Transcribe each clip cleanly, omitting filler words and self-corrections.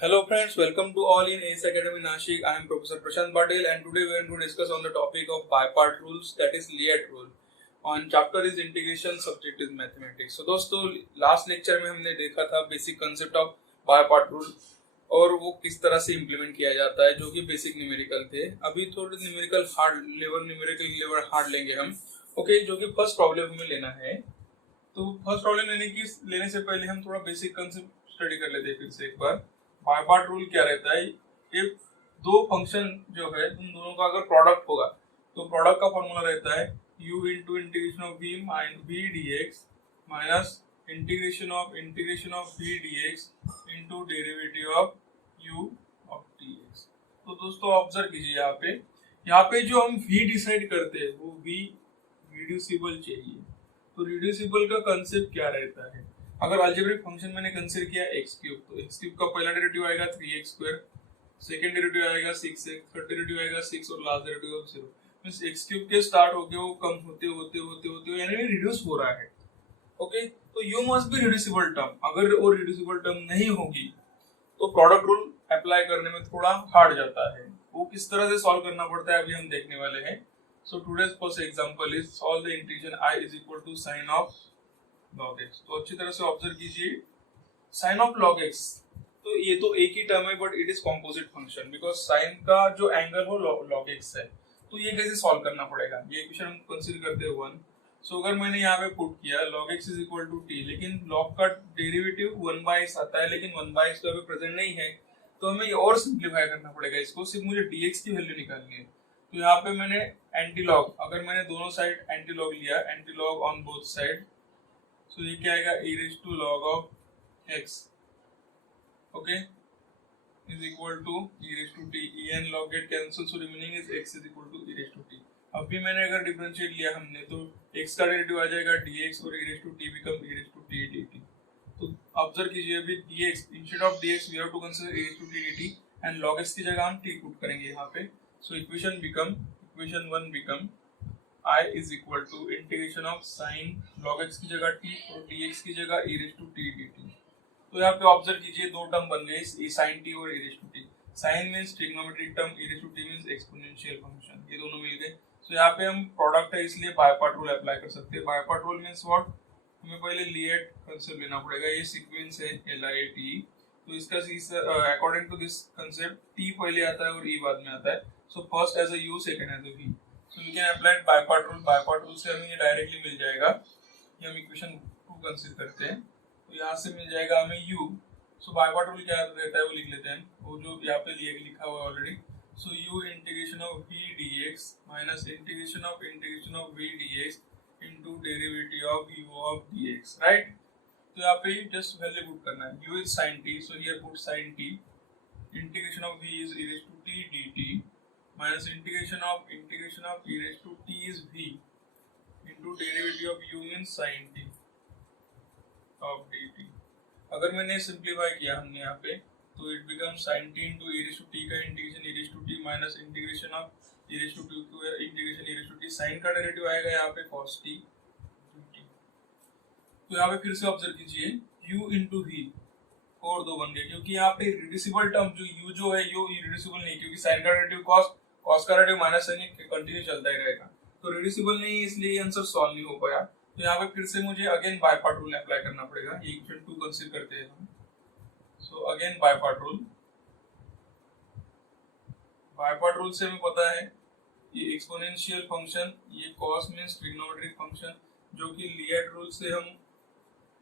Hello friends, welcome to all in ACE Academy Nashik. I am Professor Prashant Patel and today we are going to discuss on the topic of bipart rules, that is Liat rule. On chapter is integration, subject is mathematics. So दोस्तों last lecture में हमने देखा था basic concept of बायपार्ट rule और वो किस तरह से इम्प्लीमेंट किया जाता है, जो कि बेसिक न्यूमेरिकल थे। अभी थोड़े न्यूमेरिकल लेवल हार्ड लेंगे हम। ओके, जो कि फर्स्ट प्रॉब्लम हमें लेना है। तो फर्स्ट प्रॉब्लम लेने से पहले हम थोड़ा बेसिक कंसेप्ट स्टडी कर लेते हैं फिर से एक बार। बायपार्ट रूल क्या रहता है? इफ दो फंक्शन जो है उन दोनों का अगर प्रोडक्ट होगा तो प्रोडक्ट का फॉर्मूला रहता है u into integration of v dx minus integration of v dx into derivative of u of dx। तो दोस्तों ऑब्जर्व कीजिए यहाँ पे जो हम v डिसाइड करते हैं वो v रिड्यूसिबल चाहिए। तो रिड्यूसिबल का कंसेप्ट क्या रहता है? अगर अलजेब्रिक फंक्शन मैंने कंसीडर किया x क्यूब, तो x क्यूब का पहला डेरिवेटिव आएगा 3x स्क्वायर, सेकंड डेरिवेटिव आएगा 6x, थर्ड डेरिवेटिव आएगा 6 और last derivative of 0। Means x cube के स्टार्ट होके वो कम होते यानी रिड्यूस हो रहा है। ओके, तो u must be reducible term. अगर वो रिड्यूसिबल टर्म नहीं होगी तो प्रोडक्ट रूल अप्लाई करने में थोड़ा हार्ड जाता है। वो किस तरह से सॉल्व करना पड़ता है अभी हम देखने वाले हैं। So today's first example is solve the integration I is equal to sine of log x। तो अच्छी तरह से ऑब्जर्व कीजिए, साइन ऑफ log x, तो ये तो एक ही टर्म है but it is composite function because sign का जो एंगल हो log x है। तो ये कैसे सॉल्व करना पड़ेगा? ये इक्वेशन हम कंसीडर करते हैं 1। सो अगर मैंने यहाँ पे पुट किया log x is equal to t, लेकिन log का डेरिवेटिव 1/x आता है लेकिन 1/x तो अभी प्रेजेंट नहीं है, तो हमें ये और सिंप्लीफाई करना पड़ेगा इसको। सिर्फ मुझे dx की वैल्यू निकालनी है। तो यहाँ पे मैंने एंटी लॉग, अगर मैंने दोनों साइड एंटी लॉग लिया, anti log on both side, तो ये क्या आएगा e raise to log of x, okay, is equal to e raise to t। e and log get cancel, so remaining is x is equal to e raise to t। अभी मैंने अगर differentiate लिया हमने तो x का derivative आ जाएगा dx और e raise to t become e raise to t dt। तो ऑब्जर्व कीजिए, अभी dx instead of dx we have to consider e raise to t dt and log x की जगह हम t पुट करेंगे यहाँ पे। सो equation 1 become I is equal to integration of sign log x की जगह t और dx की जगह e raise to t dt। तो यहाँ पे ऑब्जर्व कीजिए दो टर्म बन गए, sin t और e raise to t। Sine means trigonometric term, e raise to t means exponential function, ये दोनों मिल गए। तो यहाँ पे हम प्रोडक्ट है इसलिए बायपार्ट रूल अप्लाई कर सकते हैं। बायपार्ट रूल मींस व्हाट? हमें पहले लिएट कंसेप्ट लेना पड़ेगा। ये सीक्वेंस है LIAT, तो इसका according to this concept t पहले आता है और e बाद में आता है। So first as a u, second as a v। So we can apply by part rule. By part rule से हमें ये डायरेक्टली मिल जाएगा। ये हम इक्वेशन 2 कंसीडर करते हैं, तो यहाँ से मिल जाएगा हमें u। सो बायपार्ट रूल क्या रहता है वो लिख लेते हैं, वो जो यहाँ पे लिखा हुआ है already. So u integration of v dx minus integration of v dx into derivative of u of dx, right. तो यहाँ पे जस्ट वैल्यू पुट करना है। u is sin t, so here put sin t। Integration of v is e raised to t dt minus integration of e raised to t is v into derivative of u in sin t of dt। अगर मैंने simplify किया हमने यहाँ पे, तो it become sin t into e raised to t का integration e raised to t minus integration of e raised to t को integration e raised to t, sin का डेरिवेटिव आएगा यहाँ पे cos t dt। तो यहाँ पे फिर से ऑब्जर्व कीजिए u into v और दो बन गए, क्योंकि यहाँ पे रिड्यूसिबल टर्म जो u जो है यो इरिड्यूसिबल नहीं, क्योंकि sin का डेरिवेटिव cos का डेरिवेटिव माइनस साइन कंटिन्यू चलता ही रहेगा, तो रिड्यूसिबल नहीं, इसलिए ये आंसर सॉल्व नहीं हो पाया। तो यहाँ पे फिर से मुझे अगेन बायपार्ट रूल अप्लाई करना पड़ेगा। ये इक्वेशन 2 कंसीडर करते हैं हम। सो अगेन बायपार्ट रूल से हमें पता है ये एक्सपोनेंशियल फंक्शन, ये cos मींस ट्रिग्नोमेट्रिक फंक्शन, जो कि लिएट रूल से हम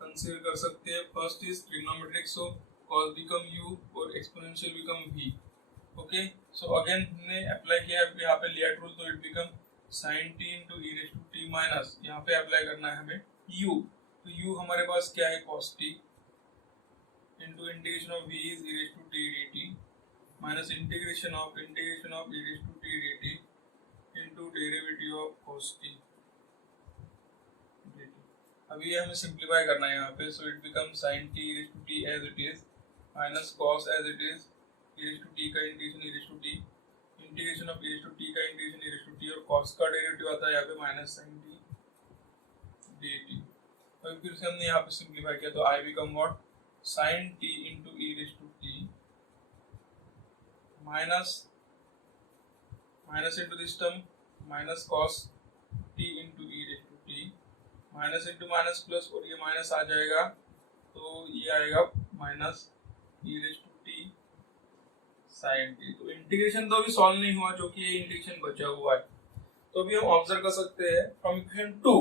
कंसीडर कर सकते हैं। First is trigonometric, so cos become u और exponential become v। Okay, so again हमने अप्लाई किया यहाँ पे लिएट रूल, तो it become sin t into e raised to t minus यहाँ पे अप्लाई करना है हमें u। तो u हमारे पास क्या है cos t into integration of v is e raised to t dt minus integration of e raised to t dt into derivative of cos t dt। अभी ये हमें सिंप्लीफाई करना है यहाँ पे। So it become sin t e raised to t as it is minus cos as it is e raised to t का integration e raised to t, integration of e raised to t का integration e raised to t, और cos का derivative आता है यहाँ पे minus sin t dt। तो फिर से हमने यहाँ पे सिंप्लीफाई किया, तो I become what? sin t into e raised to t minus into this term minus cos t into e raise to t, minus into minus plus, और ये माइनस आ जाएगा तो ये आएगा minus e raise to t sine t. तो integration तो अभी सॉल्व नहीं हुआ, जो कि ये इंटीग्रेशन बचा हुआ है। तो अभी हम ऑब्जर्व कर सकते हैं from equation 2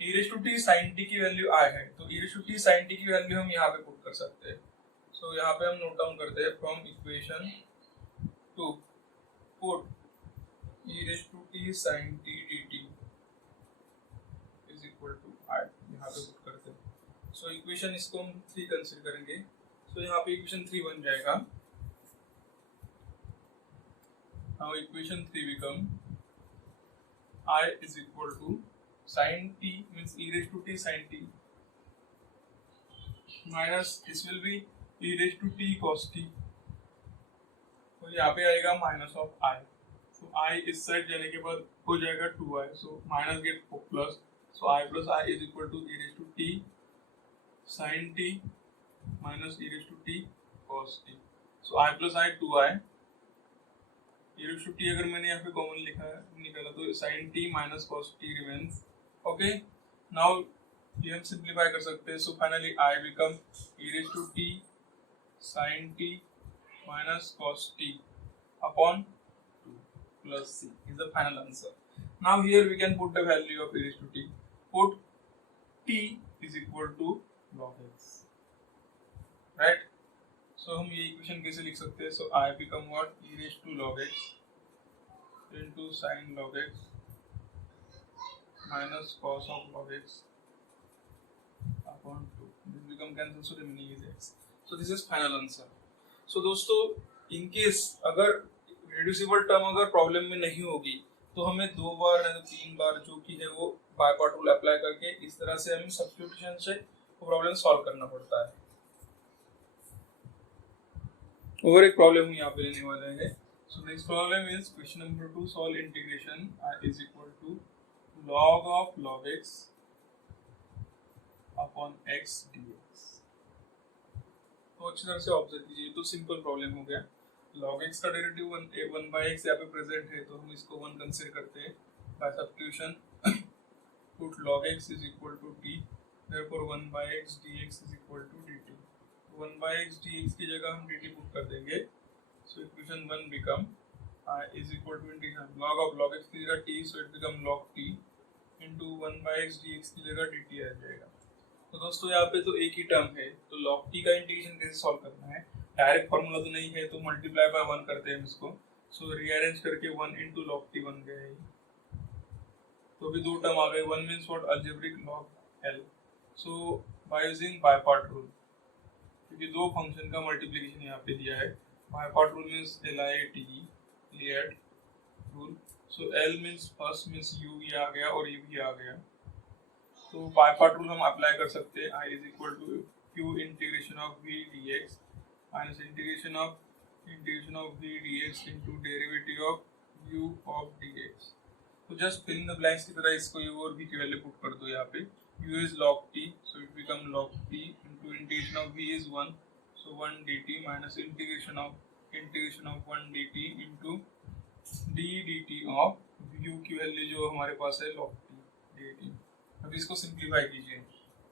e raise to t sin t की वैल्यू i है, तो e raise to t sin t की वैल्यू हम यहाँ पे पुट कर सकते हैं। सो यहाँ पे हम नोट डाउन करते हैं from equation 2 put e raise to t sin t dt is equal to i, यहाँ पे पुट करते हैं। सो इक्वेशन इसको हम 3 कंसीडर करेंगे। सो यहाँ पे इक्वेशन 3 बन जाएगा। Now equation 3 become I is equal to sin t means e raised to t sin t minus this will be e raised to t cos t, तो यहाँ पे आएगा माइनस ऑफ i। तो i इस side जाने के बाद हो जाएगा 2i, so minus get plus, so i plus i is equal to e raised to t sin t minus e raised to t cos t, so i plus i 2i e raised to t अगर मैंने यहाँ पे common निकाला तो sin t minus cos t remains। Okay, now ये हम simplify कर सकते हैं। So finally I become e raised to t sin t minus cos t upon 2 plus c is the final answer. Now here we can put the value of e raised to t. Put t is equal to log x, right? सो हम ये equation कैसे लिख सकते हैं? सो I become what? e raised to log x into sin log x minus cos of log x upon 2. This become cancel, so remaining is x. So this is final answer. So दोस्तों, in case अगर reducible term अगर problem में नहीं होगी तो हमें 2 बार या 3 बार जो कि है वो बाय पार्ट रूल अप्लाई करके इस तरह से हमें सब्स्टिट्यूशन से वो प्रॉब्लम सॉल्व करना पड़ता है। और एक प्रॉब्लम हम यहाँ पे लेने वाले हैं। So next problem is question number 2, solve integration i is equal to log of log x upon x dx। तो अच्छी तरह से ऑब्जर्व कीजिए, तो सिंपल प्रॉब्लम हो गया। log x का डेरिवेटिव 1 by x यहाँ पे प्रेजेंट है, तो हम इसको 1 कंसीडर करते हैं by substitution. Put log x is equal to t, therefore 1 by x dx is equal to dt। 1 by x dx की जगह हम dt पुट कर देंगे। सो equation 1 become I is equal to integration log of log x की जगह t, so it become log t into 1 by x dx की जगह dt आ जाएगा। तो दोस्तों यहाँ पे तो एक ही टर्म है, तो log t का इंटीग्रेशन कैसे सॉल्व करना है? डायरेक्ट फॉर्मूला तो नहीं है, तो मल्टीप्लाई बाय 1 करते हैं इसको। सो रीअरेंज करके 1 into log t बन गया है। तो अभी 2 टर्म आ गए। 1 means what? Algebraic log l। So by using by part rule, क्योंकि 2 फंक्शन का मल्टीप्लिकेशन यहाँ पे दिया है। By part rule means LIATE, LIATE rule. So L means first means U भी आ गया और U भी आ गया। तो बाय पार्ट रूल हम अप्लाई कर सकते हैं। I is equal to Q integration of V dx minus integration of V dx into derivative of U of dx। तो just fill in the blanks की तरह इसको U और V की वैल्यू पुट कर दो यहाँ पे। U is log t, so it become log t into integration of V is 1, so 1 dt minus integration of 1 dt into d dt of U की वैल्यू जो हमारे पास है log t dt। अब इसको सिंप्लीफाई कीजिए।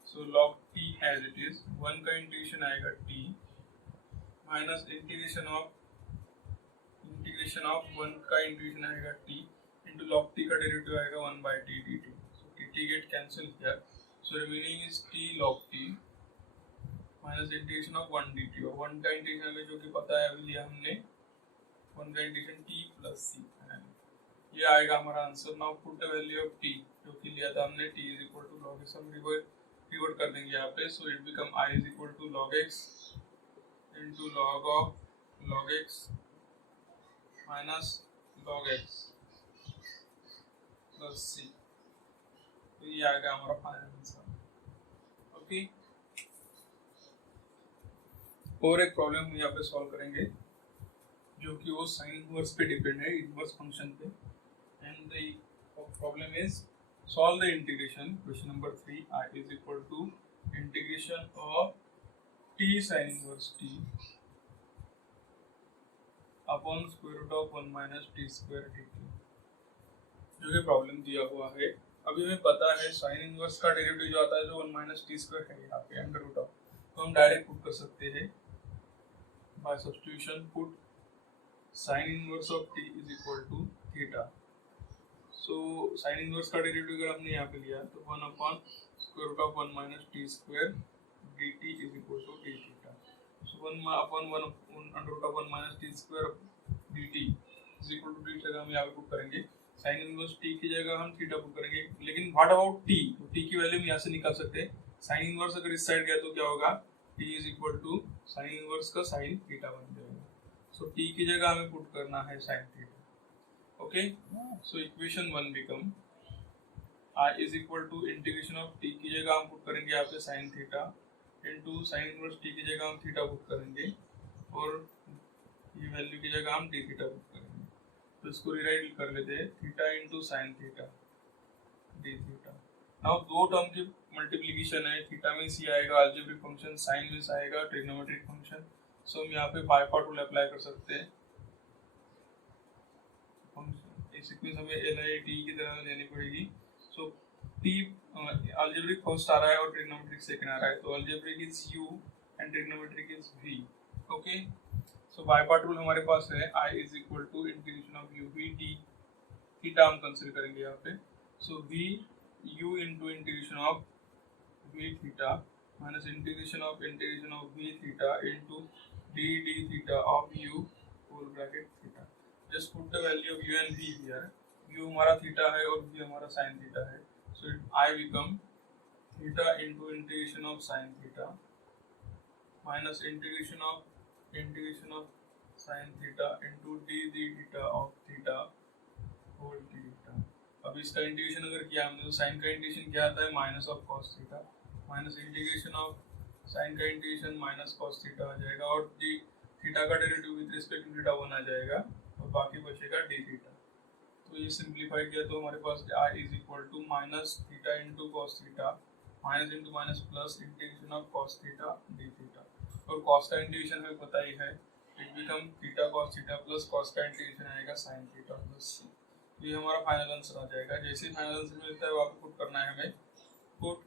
सो log t as it is, 1 का integration आएगा t माइनस इंटीग्रेशन ऑफ 1 का इंटीग्रेशन आएगा t into log t का डेरिवेटिव आएगा 1 by t dt। So dt get cancelled here, so remaining is t log t minus integration of 1 dt, और 1 का integration में जो कि पता है अभी लिया हमने 1 का इंटीग्रेशन t प्लस c, ये आएगा हमारा answer. Now put the value of t जो कि लिया था हमने, t is equal to log x, हम रिवर्ट कर देंगे यहाँ पे। So it become I is equal to log x into log of log x minus log x plus c। तो ये आएगा हमारा फाइनल आंसर। ओके, और एक प्रॉब्लम हम यहाँ पे सॉल्व करेंगे जो कि वो साइन इनवर्स पे डिपेंड है, इनवर्स फंक्शन पे। And the problem is solve the integration. Question number 3, I is equal to integration of t sine inverse t upon square root of 1 minus t square dt, जो कि problem दिया हुआ है। अभी हमें पता है साइन इनवर्स का डेरिवेटिव जो आता है जो 1 माइनस टी स्क्वायर है यहाँ पे अंडर रूट ऑफ, तो हम डायरेक्ट पुट कर सकते हैं by substitution, put sine inverse of t is equal to theta. So sine inverse का डेरिवेटिव अगर हमने यहाँ पे लिया तो 1 upon square root of 1 minus t square dt is equal to d theta. So 1 upon 1 under root of 1 minus t square dt is equal to d theta हम यहाँ पे पुट करेंगे। साइन इनवर्स t की जगह हम theta put करेंगे, लेकिन what about t, तो t की वैल्यू हम यहाँ से निकाल सकते हैं। साइन इनवर्स अगर इस साइड गया तो क्या होगा, t is equal to sine inverse का साइन थीटा बन जाएगा। सो t की जगह हमें पुट करना है sine theta. Okay, so equation 1 become i is equal to integration of t की जगह हम पुट करेंगे यहाँ पे sine theta into sine inverse t की जगह हम थीटा पुट करेंगे और ये वैल्यू की जगह हम d थीटा पुट करेंगे। तो इसको रिराइट कर लेते हैं, theta into sine theta D theta. Now दो टर्म की मल्टीप्लिकेशन है, थीटा में सी आएगा अलजेब्रिक फंक्शन, साइन में आएगा ट्रिग्नोमेट्रिक फंक्शन। सो हम यहाँ पे बाय पार्ट रूल अप्लाई कर सकते हैं। फंक्शन सीक्वेंस हमें एल आई टी की तरह लेनी पड़ेगी। सो टी अलजेब्रिक फर्स्ट आ रहा है और ट्रिग्नोमेट्रिक सेकंड आ रहा है, तो algebraic is u and trigonometric is v. Okay, so by part rule हमारे पास है i is equal to integration of u v t, theta हम कंसीडर करेंगे यहाँ पे। So v u into integration of v theta minus integration of v theta into d d theta of u whole bracket theta. Just put the value of u and v here. u हमारा theta है और v हमारा sine theta है। So i become theta into integration of sine theta minus integration of sin theta into d d theta of theta whole theta। अब इसका integration अगर किया हमने तो साइन का इंटीग्रेशन क्या आता है, minus of cos theta minus integration of sine का इंटीग्रेशन माइनस cos थीटा आ जाएगा और d थीटा का derivative with respect to theta 1 आ जाएगा और बाकी बचेगा d थीटा। तो ये सिंप्लीफाई किया तो हमारे पास i is equal to minus theta into cos theta minus into minus plus integration of cos theta d theta. और cos का इंटीग्रेशन हमें पता ही है, it become theta cos theta plus cos का इंटीग्रेशन आएगा sin थीटा प्लस c। तो ये हमारा फाइनल आंसर आ जाएगा। जैसे ही फाइनल आंसर मिलता है वो आपको पुट करना है हमें, put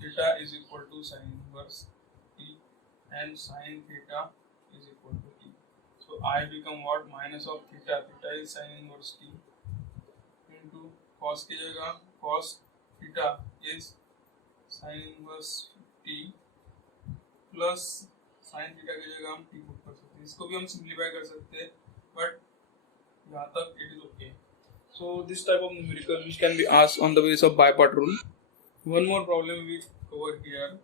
theta is equal to sine inverse t and sin theta is equal to t। So i become what, minus of theta, theta is sin inverse t into cos की जगह cos theta is sin inverse t plus sine theta की जगह हम t put कर सकते हैं। इसको भी हम सिंप्लीफाई कर सकते हैं, बट यहाँ तक it is okay. So this type of numerical which can be asked on the base of by part rule. One more problem we cover here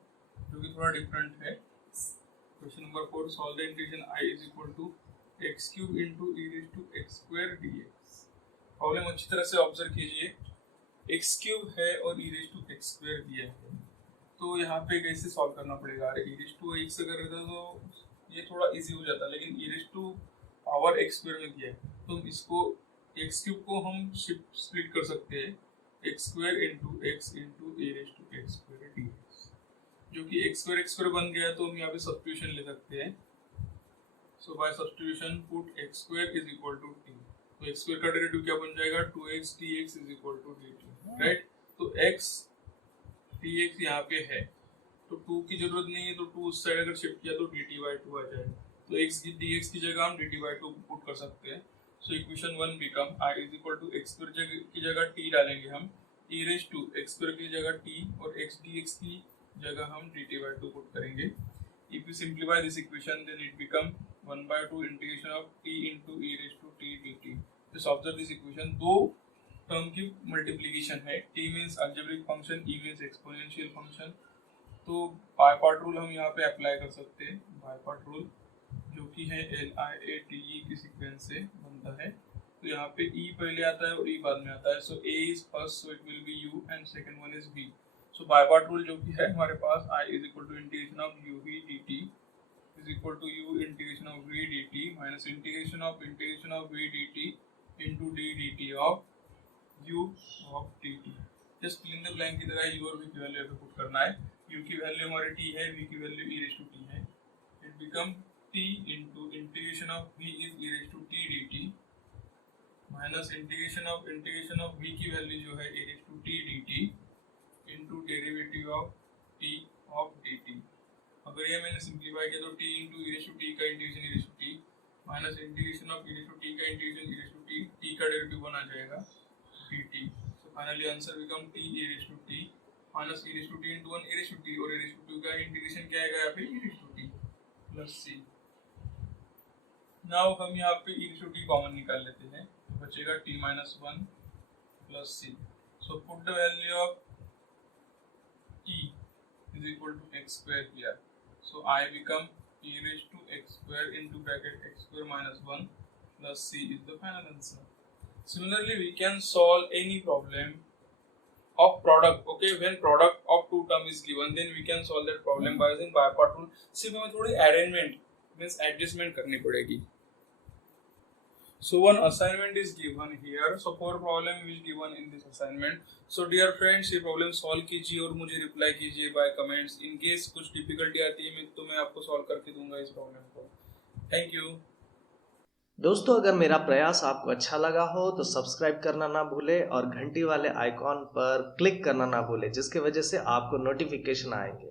जो कि थोड़ा डिफरेंट है। Question number 4, solve the integration i is equal to x cube into e raise to x square dx। Problem अच्छी तरह से observe कीजिए, x cube है और e raise to x square दिया है, तो यहाँ पे कैसे सॉल्व करना पड़ेगा। अरे e रेज़ टू x अगर रहता तो ये थोड़ा इजी हो जाता, लेकिन e raise to power x square में दिया है तो इसको x क्यूब को हम स्प्लिट कर सकते हैं, x square into x into e raise to x square dx, जो कि x स्क्वायर बन गया तो हम यहाँ पे सब्स्टिट्यूशन ले सकते हैं। So by substitution put x square is equal to t, तो x स्क्वायर का डेरिवेटिव क्या बन जाएगा, 2x dx is equal to dt, right. तो x dx यहाँ पे है तो 2 की जरूरत नहीं है, तो 2 उस साइड अगर शिफ्ट किया तो dt/2 आ जाएगा, तो x dx की जगह हम dt/2 पुट कर सकते हैं। So equation 1 become i is equal to x square की जगह t डालेंगे हम, e raise to x square की जगह t और x dx की जगह हम dt/2 पुट करेंगे। If you simplify this equation then it become 1/2 integration of t into e raise to t dt। Just observe this equation, दो term की multiplication है, t means algebraic function, e means exponential function. तो by part rule हम यहाँ पे apply कर सकते हैं, बाय पार्ट रूल जो कि है LIATE की सीक्वेंस से बनता है। तो यहाँ पे e पहले आता है और e बाद में आता है, so a is first so it will be u and second one is v। So by part rule जो कि है हमारे पास i is equal to integration of u v dt is equal to u integration of v dt minus integration of v dt into d dt of u of dt। Just fill in the blank की तरह u और v की value पे put करना है। u की value हमारी t है, v की value e raise to t है। It become t into integration of v is e raised to t dt minus integration of v की वैल्यू जो है e raised to t dt into derivative of t of dt। अगर ये मैंने simplify किया तो t into e raised to t का integration e raised to t minus integration of e raised to t का integration e raised to t, t का derivative बना जाएगा dt। So finally answer become t e raised to t minus e raised to t into 1 e raised to t और e raised to 2 का integration क्या आएगा यहाँ पे e raised to t plus c। Now हम यहाँ पे e raised to t common निकाल लेते हैं, बचेगा t minus 1 plus c। So put the value of t is equal to x square here. So I become e raised to x square into bracket x square minus 1 plus c is the final answer. Similarly, we can solve any problem of product. Okay, when product of two term is given, then we can solve that problem by using by part rule. सिर्फ हमें थोड़ी arrangement means adjustment करनी पड़ेगी। So one assignment is given here. So four problem is given in this assignment. So dear friends, ये problem solve कीजिए और मुझे reply कीजिए by comments. In case कुछ difficulty आती है तो मैं आपको solve करके दूंगा इस problem को। Thank you. दोस्तों, अगर मेरा प्रयास आपको अच्छा लगा हो तो सब्सक्राइब करना ना भूले और घंटी वाले आइकॉन पर क्लिक करना ना भूले, जिसकी वजह से आपको नोटिफिकेशन आएंगे।